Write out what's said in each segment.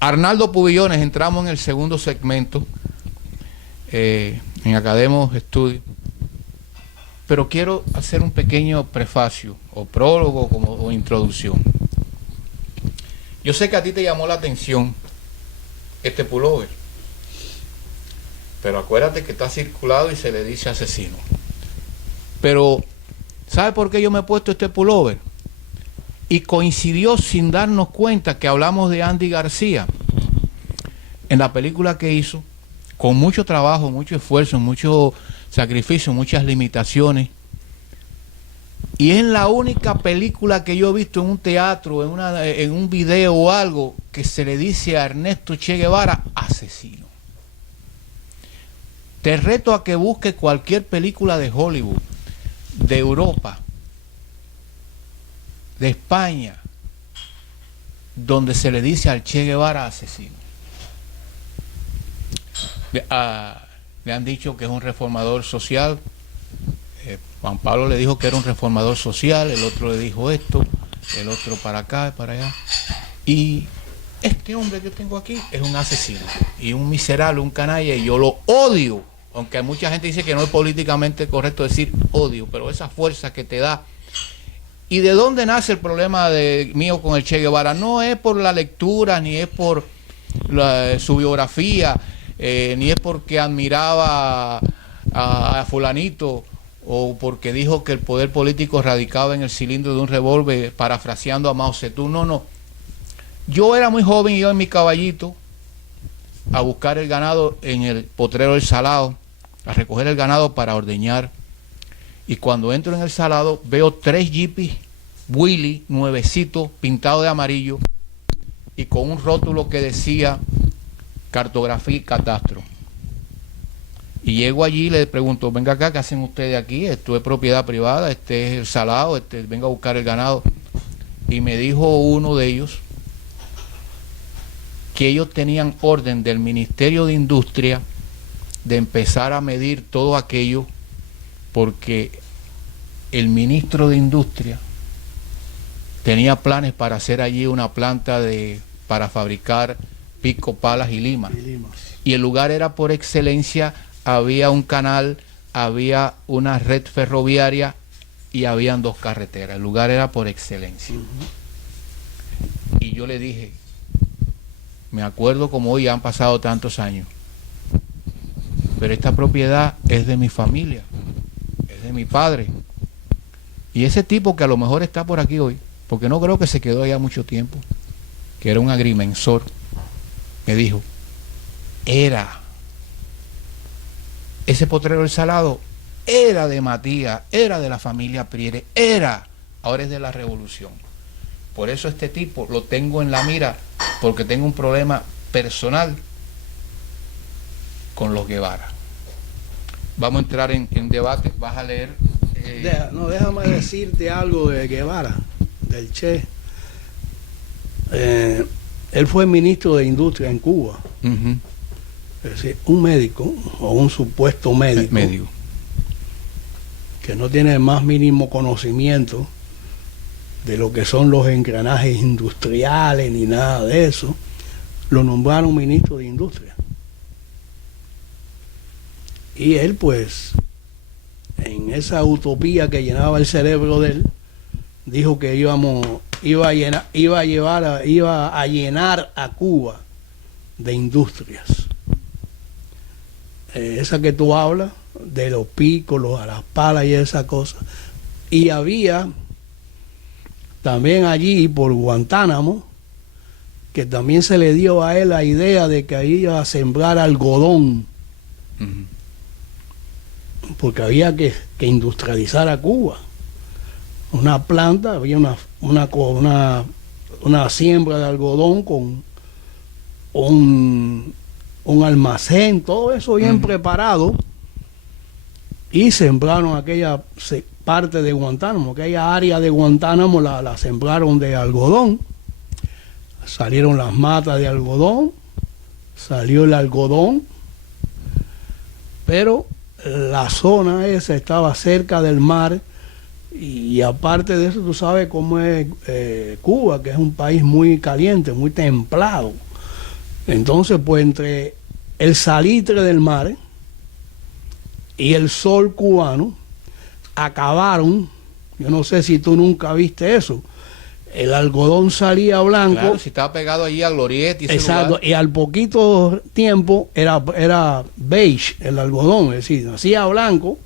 Arnaldo Pubillones, entramos en el segundo segmento en Academos Estudios, pero quiero hacer un pequeño prefacio o prólogo o introducción. Yo sé que a ti te llamó la atención este pullover, pero acuérdate que está circulado y se le dice asesino. Pero ¿sabe por qué yo me he puesto este pullover? Y coincidió sin darnos cuenta que hablamos de Andy García en la película que hizo, con mucho trabajo, mucho esfuerzo, mucho sacrificio, muchas limitaciones. Y es la única película que yo he visto en un teatro, en un video o algo, que se le dice a Ernesto Che Guevara asesino. Te reto a que busques cualquier película de Hollywood, de Europa, de España, donde se le dice al Che Guevara asesino. Le han dicho que es un reformador social. Juan Pablo le dijo que era un reformador social, el otro le dijo esto, el otro para acá, para allá. Y este hombre que tengo aquí es un asesino y un miserable, un canalla, y yo lo odio. Aunque mucha gente dice que no es políticamente correcto decir odio, pero esa fuerza que te da. ¿Y de dónde nace el problema mío con el Che Guevara? No es por la lectura, ni es por su biografía, ni es porque admiraba a fulanito, o porque dijo que el poder político radicaba en el cilindro de un revólver, parafraseando a Mao Zedong. No, no. Yo era muy joven y iba en mi caballito a buscar el ganado en el potrero del Salado, a recoger el ganado para ordeñar. Y cuando entro en el Salado veo 3 jipis Willy nuevecitos, pintados de amarillo y con un rótulo que decía cartografía y catastro. Y llego allí y le pregunto, venga acá, ¿qué hacen ustedes aquí? Esto es propiedad privada, este es el Salado, venga a buscar el ganado. Y me dijo uno de ellos que ellos tenían orden del Ministerio de Industria de empezar a medir todo aquello, porque el ministro de Industria tenía planes para hacer allí una planta para fabricar pico, palas y limas. Y el lugar era por excelencia, había un canal, había una red ferroviaria y habían 2 carreteras. El lugar era por excelencia. Y yo le dije, me acuerdo como hoy, han pasado tantos años, pero esta propiedad es de mi familia, es de mi padre. Y ese tipo que a lo mejor está por aquí hoy, porque no creo que se quedó allá mucho tiempo, que era un agrimensor, me dijo, ese potrero del Salado era de Matías, era de la familia Priere, ahora es de la Revolución. Por eso este tipo lo tengo en la mira, porque tengo un problema personal con los Guevara. Vamos a entrar en debate, vas a leer. Déjame decirte algo de Guevara, del Che. Él fue ministro de Industria en Cuba. Es decir, un médico o un supuesto médico que no tiene el más mínimo conocimiento de lo que son los engranajes industriales ni nada de eso, lo nombraron ministro de Industria. Y él, pues, en esa utopía que llenaba el cerebro de él, dijo que iba a llenar a Cuba de industrias. Esa que tú hablas, de los picos, las palas y esas cosas. Y había también allí por Guantánamo, que también se le dio a él la idea de que ahí iba a sembrar algodón. Porque había que industrializar a Cuba. Una planta, había una siembra de algodón con un almacén, todo eso bien preparado, y sembraron aquella parte de Guantánamo, aquella área de Guantánamo la sembraron de algodón, salieron las matas de algodón, salió el algodón, pero la zona esa estaba cerca del mar, y aparte de eso, tú sabes cómo es Cuba, que es un país muy caliente, muy templado. Entonces, pues entre el salitre del mar y el sol cubano acabaron. Yo no sé si tú nunca viste eso. El algodón salía blanco. Claro, si estaba pegado allí a Glorieta y ese exacto, lugar. y al poquito tiempo era beige el algodón, es decir, nacía blanco,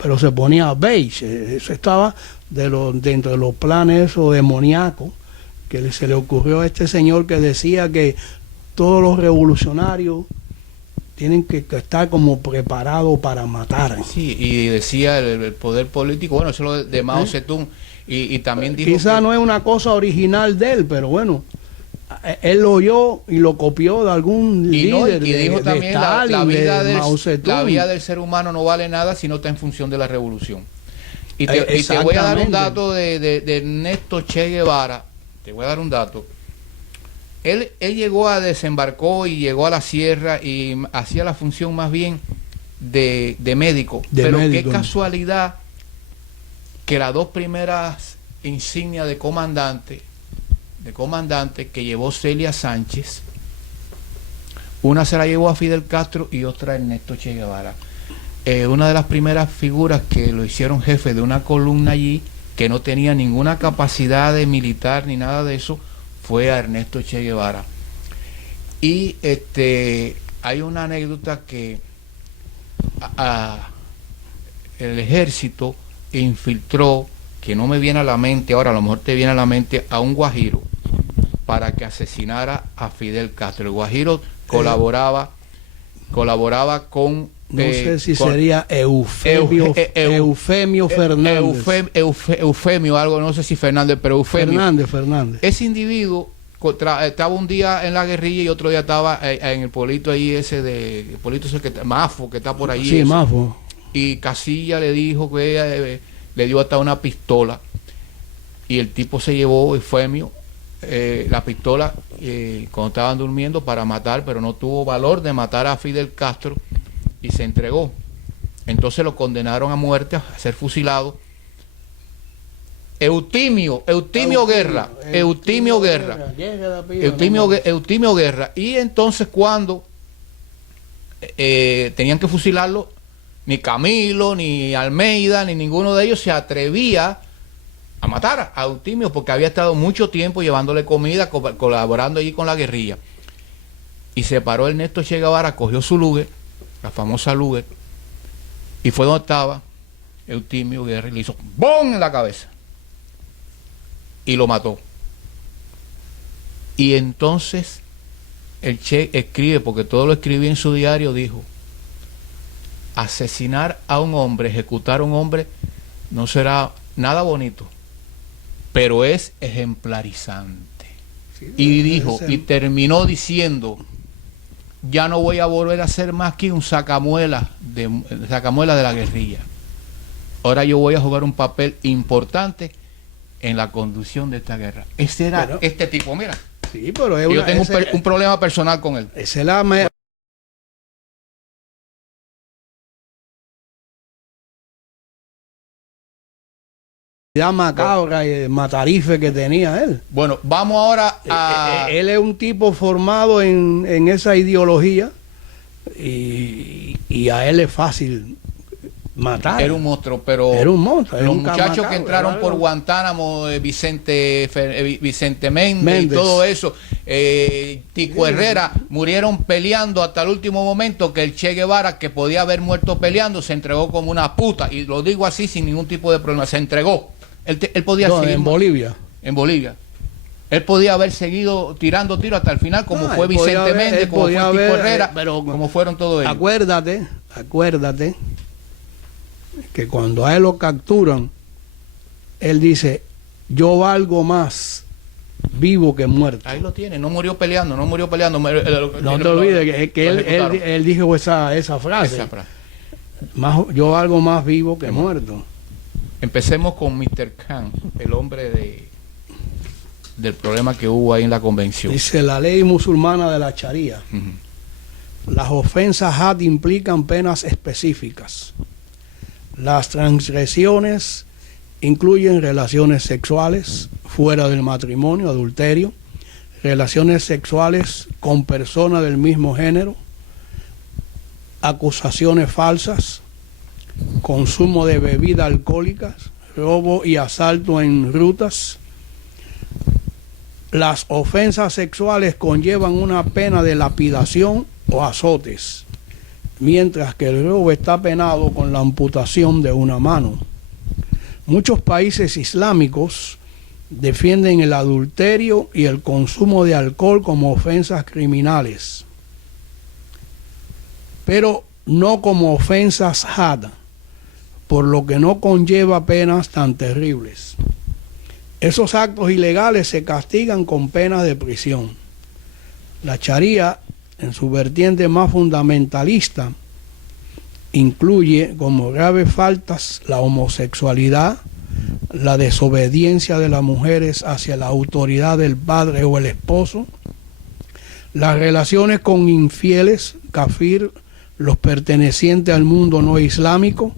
pero se ponía beige. Eso estaba dentro de los planes esos demoníacos que se le ocurrió a este señor, que decía que todos los revolucionarios tienen que estar como preparados para matar. Sí, y decía el poder político, bueno, eso es lo de Mao Zedong, y también dijo quizá no es una cosa original de él, pero bueno, él lo oyó y lo copió de algún líder. Y dijo también Stalin, la Mao vida del ser humano no vale nada si no está en función de la revolución. Y te voy a dar un dato de Ernesto Che Guevara, te voy a dar un dato. Él desembarcó y llegó a la sierra y hacía la función más bien de médico. Pero qué casualidad que las dos primeras insignias de comandante que llevó Celia Sánchez, una se la llevó a Fidel Castro y otra a Ernesto Che Guevara. Una de las primeras figuras que lo hicieron jefe de una columna allí, que no tenía ninguna capacidad de militar ni nada de eso, fue a Ernesto Che Guevara. Y hay una anécdota que el ejército infiltró, que no me viene a la mente ahora, a lo mejor te viene a la mente, a un guajiro para que asesinara a Fidel Castro. El guajiro colaboraba con... No sé si sería Eufemio Fernández. Eufemio, algo, no sé si Fernández, pero Eufemio. Fernández. Ese individuo estaba un día en la guerrilla y otro día estaba en el pueblito ahí el pueblito ese Mafo, que está por allí. Sí, Mafo. Y Casilla le dijo que le dio hasta una pistola. Y el tipo se llevó, Eufemio, la pistola cuando estaban durmiendo para matar, pero no tuvo valor de matar a Fidel Castro y se entregó. Entonces lo condenaron a muerte, a ser fusilado. Eutimio Guerra. Y entonces cuando tenían que fusilarlo, ni Camilo, ni Almeida, ni ninguno de ellos se atrevía a matar a Eutimio, porque había estado mucho tiempo llevándole comida, colaborando allí con la guerrilla. Y se paró Ernesto Che Guevara, cogió su Luger, la famosa Luger, y fue donde estaba Eutimio Guerra y le hizo ¡bom! En la cabeza y lo mató. Y entonces el Che escribe, porque todo lo escribía en su diario, dijo: asesinar a un hombre, ejecutar a un hombre no será nada bonito, pero es ejemplarizante. Sí, y dijo, y terminó diciendo: ya no voy a volver a ser más que un sacamuela de la guerrilla. Ahora yo voy a jugar un papel importante en la conducción de esta guerra. Ese era este tipo, mira. Sí, pero yo tengo un problema personal con él. Esa es la macabra y matarife que tenía él. Bueno, vamos ahora a... Él es un tipo formado en esa ideología y a él es fácil matar. Era un monstruo, pero era un monstruo, los muchachos que entraron por Guantánamo, Vicente Méndez y todo eso, Tico Herrera, murieron peleando hasta el último momento, que el Che Guevara, que podía haber muerto peleando, se entregó como una puta, y lo digo así sin ningún tipo de problema, se entregó. Él podía seguir en Bolivia. En Bolivia. Él podía haber seguido tirando tiros hasta el final, como fue Vicente Méndez, como fue Tico Herrera, pero como fueron todos ellos. Acuérdate que cuando a él lo capturan, él dice: yo valgo más vivo que muerto. Ahí lo tiene, no murió peleando. No te olvides que él dijo esa frase. Yo valgo más vivo que muerto. Empecemos con Mr. Khan, el hombre del problema que hubo ahí en la convención. Dice la ley musulmana de la Sharia. Las ofensas had implican penas específicas. Las transgresiones incluyen relaciones sexuales fuera del matrimonio, adulterio, relaciones sexuales con personas del mismo género, acusaciones falsas, consumo de bebidas alcohólicas, robo y asalto en rutas. Las ofensas sexuales conllevan una pena de lapidación o azotes, mientras que el robo está penado con la amputación de una mano. Muchos países islámicos defienden el adulterio y el consumo de alcohol como ofensas criminales, pero no como ofensas had, por lo que no conlleva penas tan terribles. Esos actos ilegales se castigan con penas de prisión. La Sharia, en su vertiente más fundamentalista, incluye como graves faltas la homosexualidad, la desobediencia de las mujeres hacia la autoridad del padre o el esposo, las relaciones con infieles, kafir, los pertenecientes al mundo no islámico,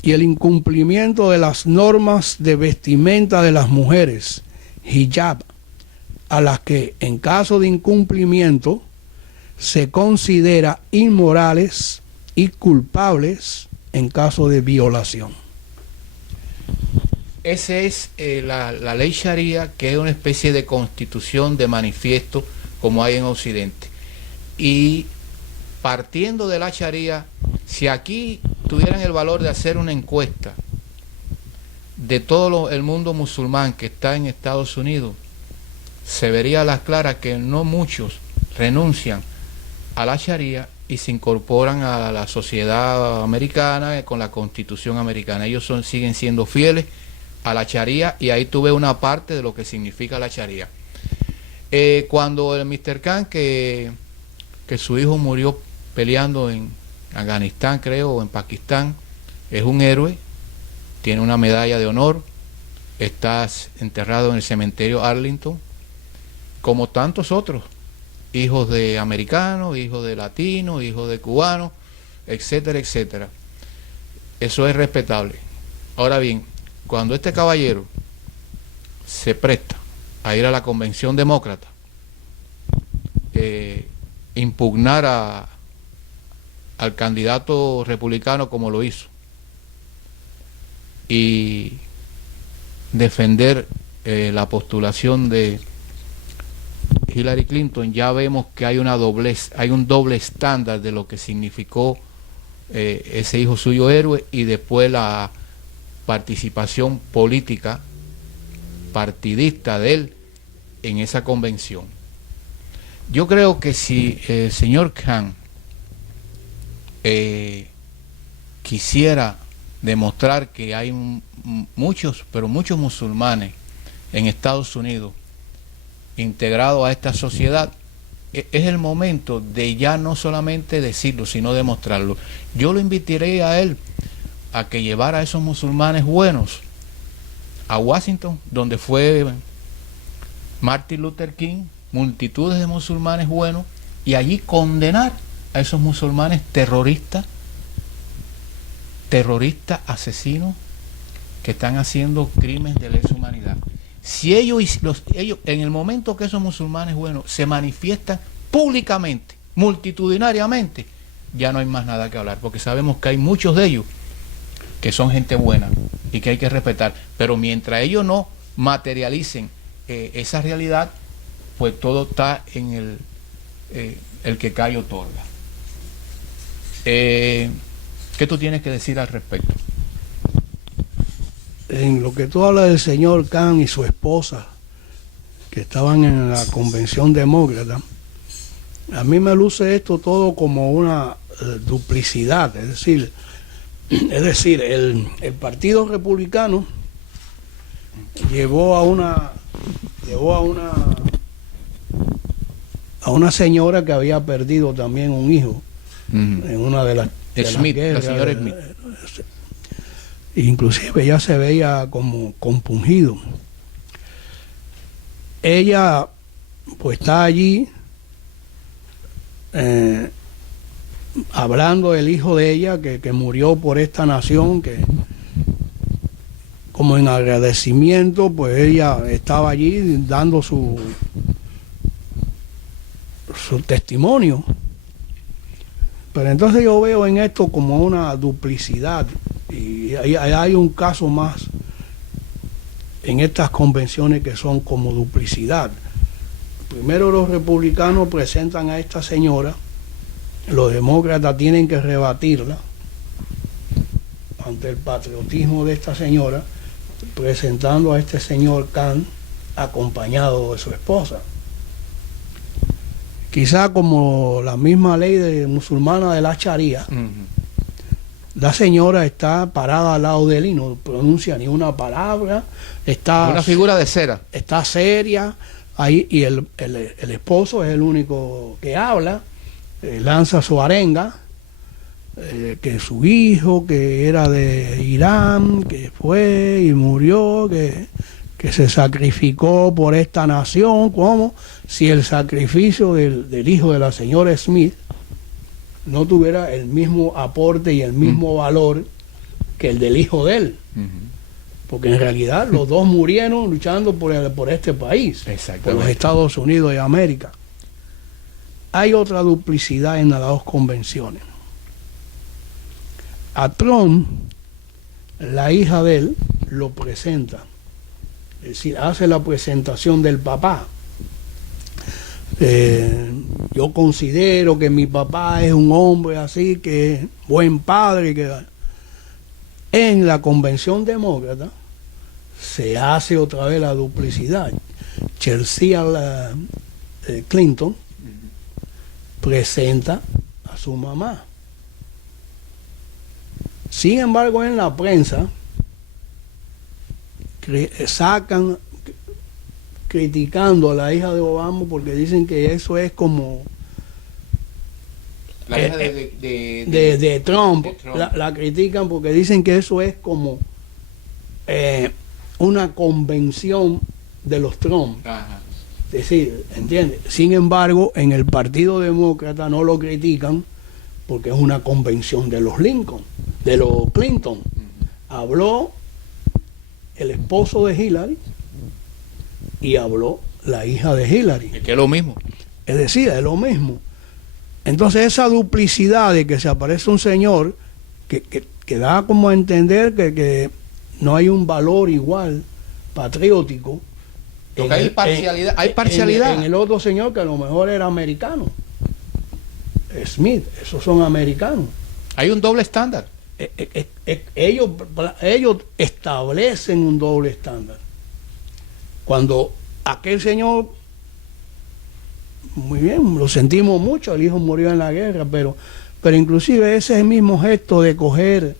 y el incumplimiento de las normas de vestimenta de las mujeres, hijab, a las que en caso de incumplimiento se considera inmorales y culpables en caso de violación. Esa es la ley Sharia, que es una especie de constitución de manifiesto como hay en Occidente. Y partiendo de la Sharia, si aquí tuvieran el valor de hacer una encuesta de todo el mundo musulmán que está en Estados Unidos, se vería a las claras que no muchos renuncian a la Sharia y se incorporan a la sociedad americana con la constitución americana. Ellos siguen siendo fieles a la Sharia, y ahí tuve una parte de lo que significa la Sharia. Cuando el Mr. Khan, que su hijo murió peleando en Afganistán, creo, o en Pakistán, es un héroe, tiene una medalla de honor, está enterrado en el cementerio Arlington, como tantos otros, hijos de americanos, hijos de latinos, hijos de cubanos, etcétera, etcétera. Eso es respetable. Ahora bien, cuando este caballero se presta a ir a la convención demócrata, impugnar al candidato republicano como lo hizo, y defender la postulación de Hillary Clinton, ya vemos que hay un doble estándar de lo que significó ese hijo suyo héroe, y después la participación política partidista de él en esa convención. Yo creo que si el señor Khan quisiera demostrar que hay muchos musulmanes en Estados Unidos integrados a esta sociedad, es el momento de ya no solamente decirlo, sino demostrarlo. Yo lo invitaría a él a que llevara a esos musulmanes buenos a Washington, donde fue Martin Luther King, multitudes de musulmanes buenos, y allí condenar a esos musulmanes terroristas, asesinos, que están haciendo crímenes de lesa humanidad. Si ellos, en el momento que esos musulmanes buenos se manifiestan públicamente, multitudinariamente, ya no hay más nada que hablar, porque sabemos que hay muchos de ellos que son gente buena y que hay que respetar, pero mientras ellos no materialicen esa realidad, pues todo está en el que cae otorga. ¿Qué tú tienes que decir al respecto? En lo que tú hablas del señor Khan y su esposa, que estaban en la convención demócrata, a mí me luce esto todo como una duplicidad. Es decir, el Partido Republicano llevó a una señora que había perdido también un hijo en una de las Smith, guerras, la señora Smith. Inclusive ella se veía como compungido. Ella pues está allí hablando del hijo de ella que murió por esta nación, que como en agradecimiento pues ella estaba allí dando su su testimonio. Pero entonces yo veo en esto como una duplicidad, y hay un caso más en estas convenciones que son como duplicidad. Primero los republicanos presentan a esta señora, los demócratas tienen que rebatirla ante el patriotismo de esta señora, presentando a este señor Khan acompañado de su esposa. Quizá como la misma ley musulmana de la Sharia, la señora está parada al lado de él y no pronuncia ni una palabra, está una figura de cera, está seria ahí, y el esposo es el único que habla, lanza su arenga, que su hijo, que era de Irán, que fue y murió, que se sacrificó por esta nación, como si el sacrificio del hijo de la señora Smith no tuviera el mismo aporte y el mismo valor que el del hijo de él. Porque en realidad los dos murieron luchando por este país, por los Estados Unidos de América. Hay otra duplicidad en las dos convenciones. A Trump, la hija de él lo presenta, es decir, hace la presentación del papá. Yo considero que mi papá es un hombre así, que es buen padre. En la convención demócrata se hace otra vez la duplicidad. Chelsea Clinton presenta a su mamá. Sin embargo, en la prensa sacan criticando a la hija de Obama porque dicen que eso es como la hija de Trump. La critican porque dicen que eso es como una convención de los Trump. Ajá. Es decir, ¿entiendes? Sin embargo, en el Partido Demócrata no lo critican porque es una convención de los Lincoln, de los Clinton. Habló el esposo de Hillary y habló la hija de Hillary. Es que es lo mismo. Es decir, es lo mismo. Entonces esa duplicidad de que se aparece un señor que da como a entender que no hay un valor igual patriótico. Porque hay parcialidad. Hay parcialidad. En el otro señor que a lo mejor era americano. Smith, esos son americanos. Hay un doble estándar. Ellos establecen un doble estándar. Cuando aquel señor, muy bien, lo sentimos mucho, el hijo murió en la guerra, pero inclusive ese mismo gesto de coger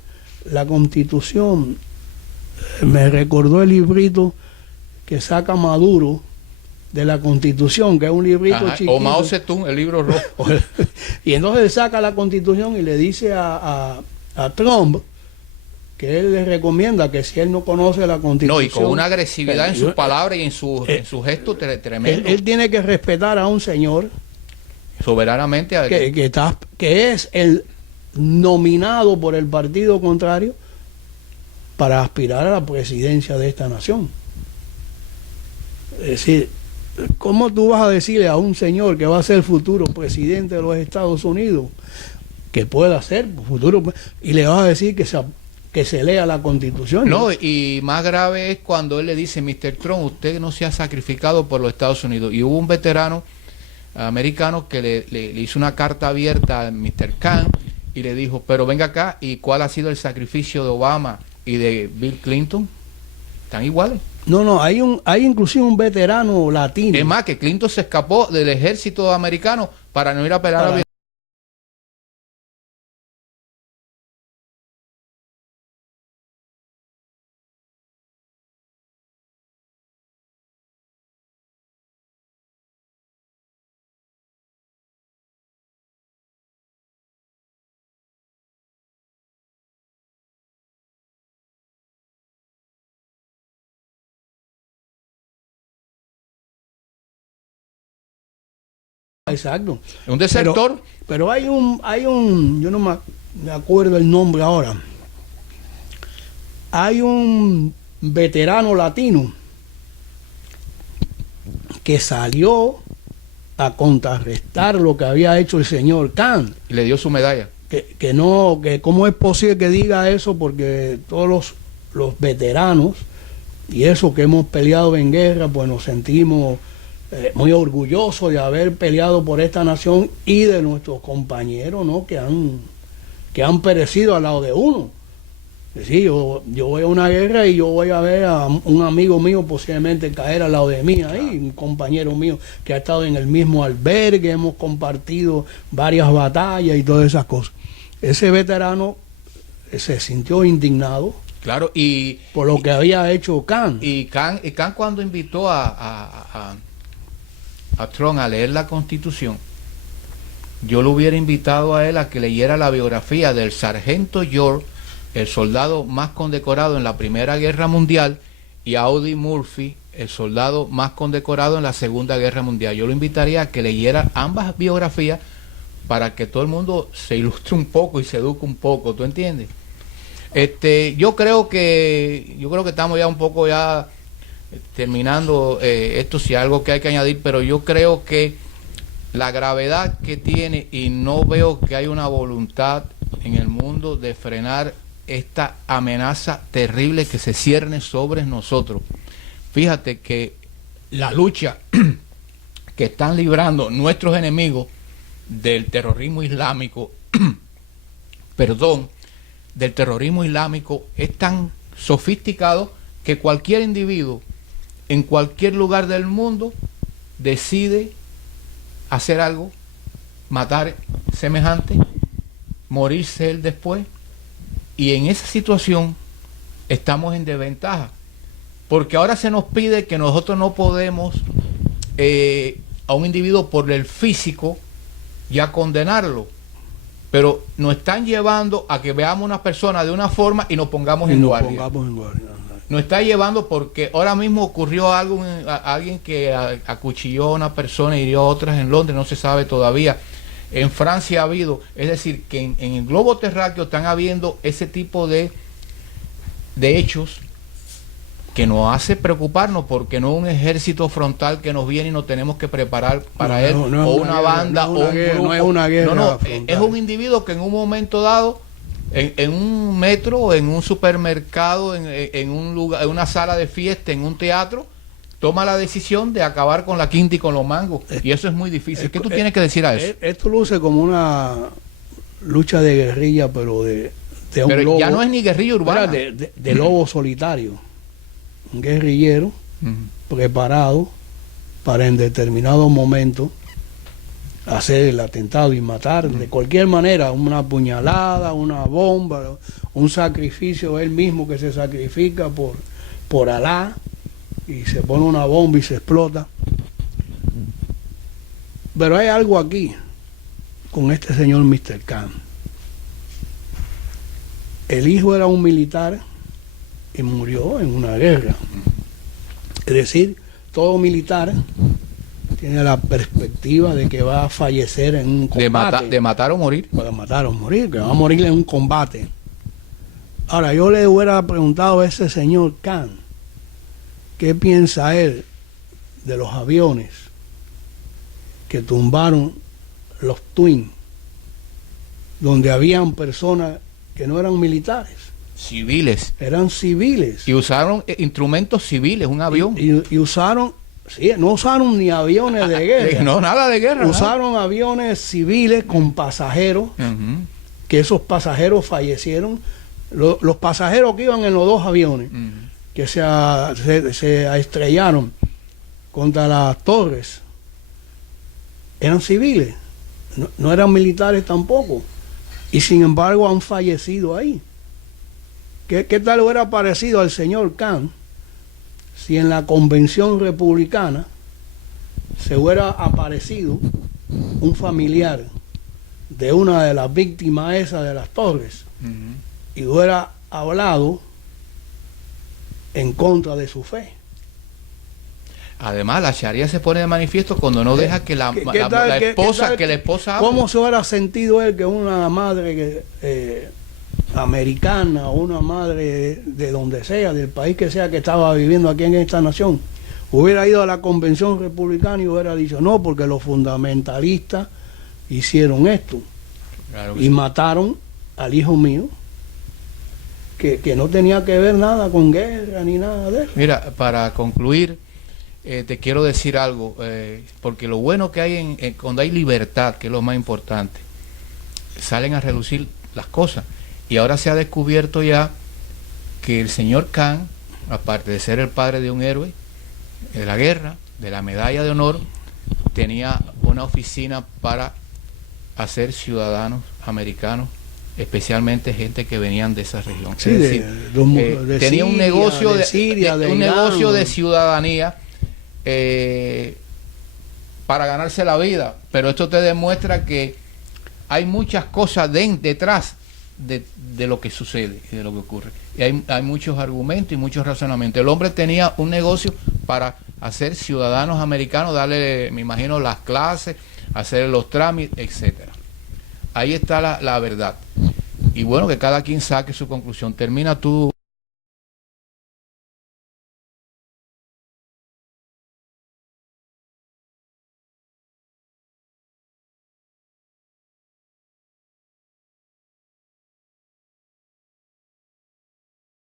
la Constitución me recordó el librito que saca Maduro de la Constitución, que es un librito chiquito. O Mao Zedong, el libro rojo. Y entonces él saca la Constitución y le dice a Trump que él le recomienda que si él no conoce la Constitución... No, y con una agresividad en sus palabras y en su gesto tremendo. Él tiene que respetar a un señor soberanamente que es el nominado por el partido contrario para aspirar a la presidencia de esta nación. Es decir, ¿cómo tú vas a decirle a un señor que va a ser el futuro presidente de los Estados Unidos que pueda ser futuro, y le vas a decir que se lea la Constitución? No, y más grave es cuando él le dice: Mr. Trump, usted no se ha sacrificado por los Estados Unidos. Y hubo un veterano americano que le hizo una carta abierta a Mr. Khan y le dijo: pero venga acá, ¿y cuál ha sido el sacrificio de Obama y de Bill Clinton? Están iguales. No, hay inclusive un veterano latino. Es más, que Clinton se escapó del ejército americano para no ir a pelear a Vietnam. Exacto. Un desertor. Pero hay un, yo no me acuerdo el nombre ahora. Hay un veterano latino que salió a contrarrestar lo que había hecho el señor Khan. Y le dio su medalla. Que cómo es posible que diga eso, porque todos los veteranos y eso que hemos peleado en guerra, pues nos sentimos muy orgullosos de haber peleado por esta nación y de nuestros compañeros, ¿no?, que han perecido al lado de uno. Sí, yo voy a una guerra y yo voy a ver a un amigo mío posiblemente caer al lado de mí ahí, un compañero mío que ha estado en el mismo albergue, hemos compartido varias batallas y todas esas cosas. Ese veterano se sintió indignado, claro, y por lo que había hecho Khan. Y Khan cuando invitó a Trump a leer la Constitución, yo lo hubiera invitado a él a que leyera la biografía del sargento George, el soldado más condecorado en la Primera Guerra Mundial, y a Audie Murphy, el soldado más condecorado en la Segunda Guerra Mundial. Yo lo invitaría a que leyera ambas biografías para que todo el mundo se ilustre un poco y se eduque un poco, ¿tú entiendes? Yo creo que estamos ya un poco terminando esto, si hay algo que hay que añadir, pero yo creo que la gravedad que tiene, y no veo que hay una voluntad en el mundo de frenar esta amenaza terrible que se cierne sobre nosotros. Fíjate que la lucha que están librando nuestros enemigos del terrorismo islámico, del terrorismo islámico, es tan sofisticado que cualquier individuo en cualquier lugar del mundo decide hacer algo, matar semejante, morirse él después. Y en esa situación estamos en desventaja, porque ahora se nos pide que nosotros no podemos a un individuo por el físico ya condenarlo, pero nos están llevando a que veamos una persona de una forma y nos pongamos en guardia. Nos está llevando, porque ahora mismo ocurrió algo, alguien que acuchilló a una persona y hirió a otras en Londres, no se sabe todavía. En Francia ha habido, es decir, que en el globo terráqueo están habiendo ese tipo de hechos que nos hace preocuparnos, porque no es un ejército frontal que nos viene y nos tenemos que preparar para él, o una banda, o un grupo. No es una guerra. Es un individuo que en un momento dado, en un metro, en un supermercado, en un lugar, en una sala de fiesta, en un teatro, toma la decisión de acabar con la quinta y con los mangos. Y eso es muy difícil. ¿Qué tú tienes que decir a eso? Esto luce como una lucha de guerrilla, pero de un pero lobo. Ya no es ni guerrilla urbana. De lobo solitario. Un guerrillero preparado para en determinado momento hacer el atentado y matar de cualquier manera, una puñalada, una bomba, un sacrificio, él mismo que se sacrifica por Alá, y se pone una bomba y se explota. Pero hay algo aquí con este señor Mr. Khan. El hijo era un militar y murió en una guerra. Es decir, todo militar tiene la perspectiva de que va a fallecer en un combate. De matar o morir. De matar o morir, que va a morir en un combate. Ahora, yo le hubiera preguntado a ese señor Khan, ¿qué piensa él de los aviones que tumbaron los Twin, donde habían personas que no eran militares? Civiles. Eran civiles. Y usaron instrumentos civiles, un avión. Y usaron, sí, no usaron ni aviones de guerra. No, nada de guerra. Usaron aviones civiles con pasajeros, que esos pasajeros fallecieron. Los pasajeros que iban en los dos aviones, que se estrellaron contra las torres, eran civiles, no eran militares tampoco, y sin embargo han fallecido ahí. ¿Qué tal hubiera parecido al señor Khan si en la convención republicana se hubiera aparecido un familiar de una de las víctimas esas de las torres y hubiera hablado en contra de su fe? Además, la Sharia se pone de manifiesto cuando no deja que la esposa hable. ¿Cómo se hubiera sentido él que una madre americana o una madre de donde sea, del país que sea que estaba viviendo aquí en esta nación, hubiera ido a la convención republicana y hubiera dicho, no, porque los fundamentalistas hicieron esto. Claro que Y sí. mataron al hijo mío, que no tenía que ver nada con guerra ni nada de eso. Mira, para concluir, te quiero decir algo, porque lo bueno que hay cuando hay libertad, que es lo más importante, salen a relucir las cosas. Y ahora se ha descubierto ya que el señor Khan, aparte de ser el padre de un héroe de la guerra, de la medalla de honor, tenía una oficina para hacer ciudadanos americanos, especialmente gente que venían de esa región. Sí, Es decir, de tenía un Siria, negocio de Siria, de un Irán. negocio de ciudadanía para ganarse la vida. Pero esto te demuestra que hay muchas cosas detrás de lo que sucede y de lo que ocurre. Y hay muchos argumentos y muchos razonamientos. El hombre tenía un negocio para hacer ciudadanos americanos, darle, me imagino, las clases, hacer los trámites, etcétera. Ahí está la verdad. Y bueno, que cada quien saque su conclusión. Termina tú.